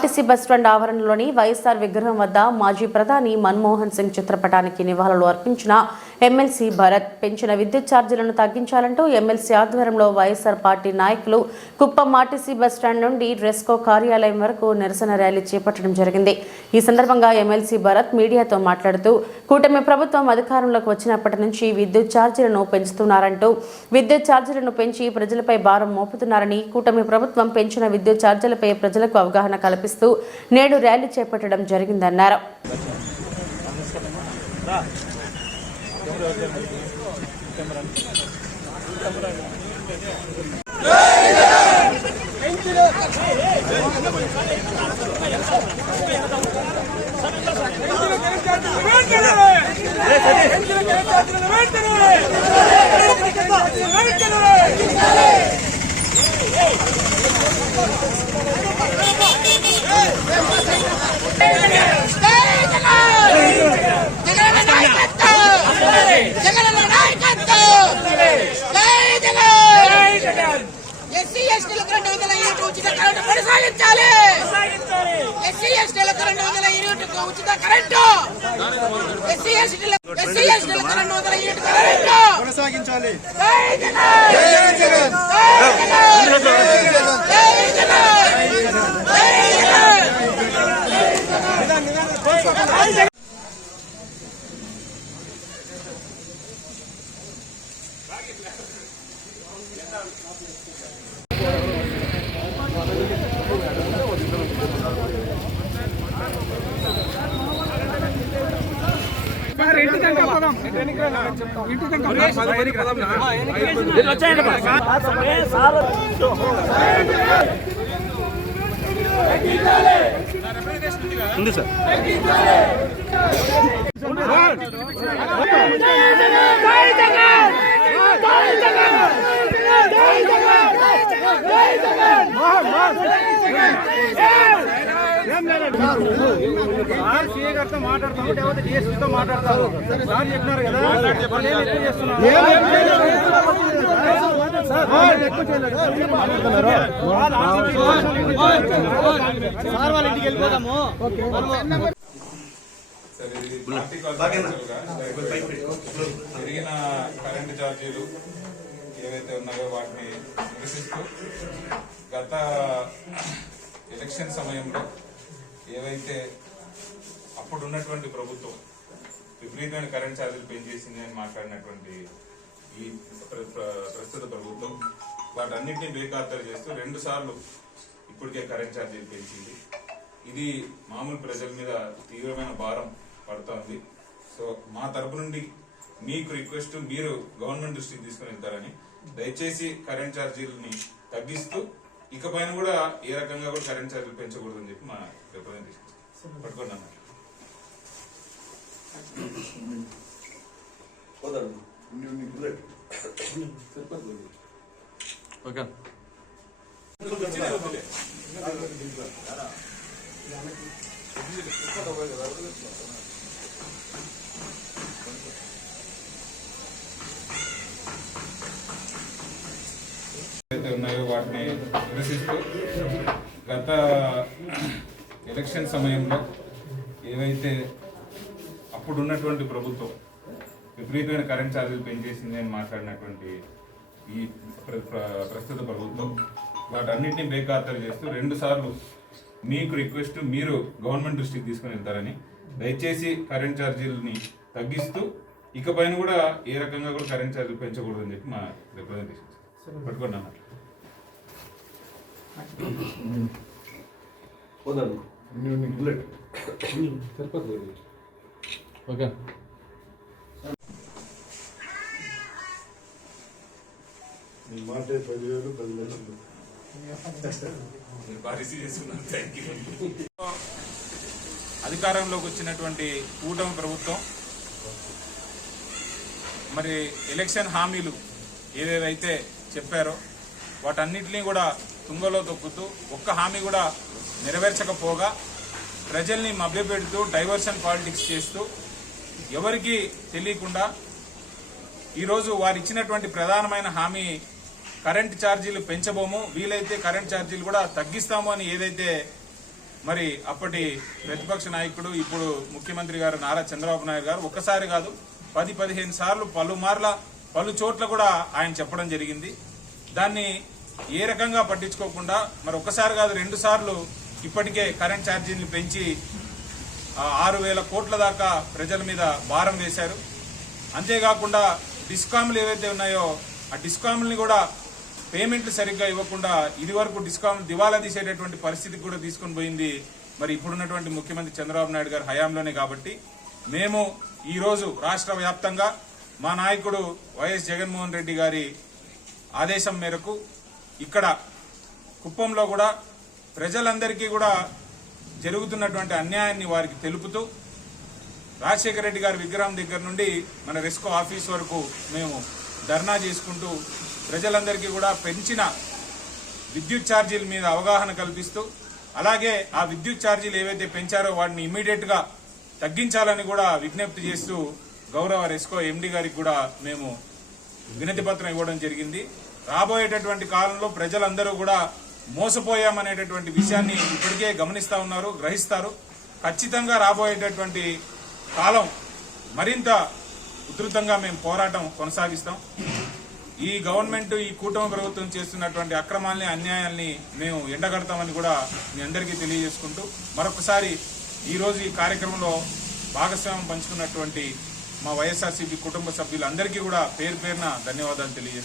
RTC bus stand ఆవరణలోని YSR విగ్రహం వద్ద మాజీ ప్రధాని మన్మోహన్ సింగ్ చిత్రపటానికి నివాళులు అర్పించిన ఎమ్మెల్సీ భరత్ పెంచిన విద్యుత్ ఛార్జీలను తగ్గించాలంటూ ఎమ్మెల్సీ ఆధ్వర్యంలో వైఎస్ఆర్ పార్టీ నాయకులు కుప్పం ఆర్టీసీ బస్టాండ్ నుండి రెస్కో కార్యాలయం వరకు నిరసన ర్యాలీ చేపట్టడం జరిగింది. ఈ సందర్భంగా ఎమ్మెల్సీ భరత్ మీడియాతో మాట్లాడుతూ కూటమి ప్రభుత్వం అధికారంలోకి వచ్చినప్పటి నుంచి విద్యుత్ ఛార్జీలను పెంచుతున్నారంటూ విద్యుత్ ఛార్జీలను పెంచి ప్రజలపై భారం మోపుతున్నారని కూటమి ప్రభుత్వం పెంచిన విద్యుత్ ఛార్జీలపై ప్రజలకు అవగాహన కల్పిస్తూ నేడు ర్యాలీ చేపట్టడం జరిగిందన్నారు. ఉంది సార్. సీఏ గారితో మాట్లాడుతాము, లేకపోతే డిఎస్పీతో మాట్లాడతాము. సార్ చెప్పినారు కదా, సార్ వాళ్ళ ఇంటికి వెళ్ళిపోతాము. పెరిగిన కరెంటు ఛార్జీలు ఏవైతే ఉన్నాయో వాటిని నిరసిస్తూ గత ఎలక్షన్ సమయంలో ఏవైతే అప్పుడు ఉన్నటువంటి ప్రభుత్వం విపరీతమైన కరెంట్ ఛార్జీలు పెంచేసింది అని మాట్లాడినటువంటి ఈ ప్రస్తుత ప్రభుత్వం వాటన్నింటినీ బేఖాతరు చేస్తూ 2 సార్లు ఇప్పటికే కరెంట్ ఛార్జీలు పెంచింది. ఇది మామూలు ప్రజల మీద తీవ్రమైన భారం పడుతోంది. సో మా తరపు నుండి మీకు రిక్వెస్ట్, మీరు గవర్నమెంట్ దృష్టికి తీసుకుని వెళ్తారని, దయచేసి కరెంట్ ఛార్జీలని తగ్గిస్తూ ఇకపైన కూడా ఏ రకంగా కూడా కరెంట్ ఛార్జీలు పెంచకూడదని చెప్పి మా రిప్రజెంటేషన్ పట్టుకున్నాను. ఓకే ఉన్నాయో వాటిని నిరసిస్తూ గత ఎలక్షన్ సమయంలో ఏవైతే అప్పుడు ఉన్నటువంటి ప్రభుత్వం విపరీతమైన కరెంట్ ఛార్జీలు పెంచేసింది అని మాట్లాడినటువంటి ఈ ప్రస్తుత ప్రభుత్వం వాటన్నింటినీ బేఖాతరు చేస్తూ 2 సార్లు మీకు రిక్వెస్ట్, మీరు గవర్నమెంట్ దృష్టికి తీసుకుని వెళ్తారని, దయచేసి కరెంట్ ఛార్జీలని తగ్గిస్తూ ఇకపైన కూడా ఏ రకంగా కూడా కరెంట్ ఛార్జీలు పెంచకూడదని చెప్పి మా రిప్రజెంటేషన్ పట్టుకున్నాను. ఓకే మాటే 10,000 10 లక్షలు అధికారంలోకి వచ్చినటువంటి కూటమి ప్రభుత్వం మరి ఎలక్షన్ హామీలు ఏవేవైతే చెప్పారో వాటన్నిటినీ కూడా తుంగలో తొక్కుతూ ఒక్క హామీ కూడా నెరవేర్చకపోగా ప్రజల్ని మభ్యపెడుతూ డైవర్షన్ పాలిటిక్స్ చేస్తూ ఎవరికి తెలియకుండా ఈరోజు వారు ఇచ్చినటువంటి ప్రధానమైన హామీ కరెంట్ ఛార్జీలు పెంచబోము, వీలైతే కరెంట్ ఛార్జీలు కూడా తగ్గిస్తాము అని ఏదైతే మరి అప్పటి ప్రతిపక్ష నాయకుడు ఇప్పుడు ముఖ్యమంత్రి గారు నారా చంద్రబాబు నాయుడు గారు ఒక్కసారి కాదు 10-15 సార్లు పలు చోట్ల కూడా ఆయన చెప్పడం జరిగింది. దాన్ని ఏ రకంగా పట్టించుకోకుండా మరి ఒక్కసారి కాదు 2 సార్లు ఇప్పటికే కరెంట్ ఛార్జీలు పెంచి 6,000 కోట్ల దాకా ప్రజల మీద భారం వేశారు. అంతేకాకుండా డిస్కామ్లు ఏవైతే ఉన్నాయో ఆ డిస్కామ్లని కూడా పేమెంట్లు సరిగ్గా ఇవ్వకుండా ఇది వరకు డిస్కామ్ దివాలా తీసేటటువంటి పరిస్థితికి కూడా తీసుకొని పోయింది మరి ఇప్పుడున్నటువంటి ముఖ్యమంత్రి చంద్రబాబు నాయుడు గారి హయాంలోనే. కాబట్టి మేము ఈ రోజు రాష్ట్ర వ్యాప్తంగా మా నాయకుడు వైఎస్ జగన్మోహన్ రెడ్డి గారి ఆదేశం మేరకు ఇక్కడ కుప్పంలో కూడా ప్రజలందరికీ కూడా జరుగుతున్నటువంటి అన్యాయాన్ని వారికి తెలుపుతూ రాజశేఖర రెడ్డి గారి విగ్రహం దగ్గర నుండి మన రెస్కో ఆఫీస్ వరకు మేము ధర్నా చేసుకుంటూ ప్రజలందరికీ కూడా పెంచిన విద్యుత్ ఛార్జీల మీద అవగాహన కల్పిస్తూ అలాగే ఆ విద్యుత్ ఛార్జీలు ఏవైతే పెంచారో వాటిని ఇమ్మీడియట్ గా తగ్గించాలని కూడా విజ్ఞప్తి చేస్తూ గౌరవ రెస్కో ఎండీ గారికి కూడా మేము వినతి పత్రం ఇవ్వడం జరిగింది. రాబోయేటటువంటి కాలంలో ప్రజలందరూ కూడా మోసపోయామనేటటువంటి విషయాన్ని ఇప్పటికే గమనిస్తా ఉన్నారు, గ్రహిస్తారు. ఖచ్చితంగా రాబోయేటటువంటి కాలం మరింత ఉధృతంగా మేము పోరాటం కొనసాగిస్తాం. ఈ గవర్నమెంట్ ఈ కూటమి ప్రభుత్వం చేస్తున్నటువంటి అక్రమాల్ని అన్యాయాల్ని మేము ఎండగడతామని కూడా మీ అందరికీ తెలియజేసుకుంటూ మరొకసారి ఈ రోజు ఈ కార్యక్రమంలో భాగస్వామ్యం పంచుకున్నటువంటి మా వైఎస్ఆర్సీపీ కుటుంబ సభ్యులందరికీ కూడా పేరు పేరున ధన్యవాదాలు తెలియజేస్తున్నాను.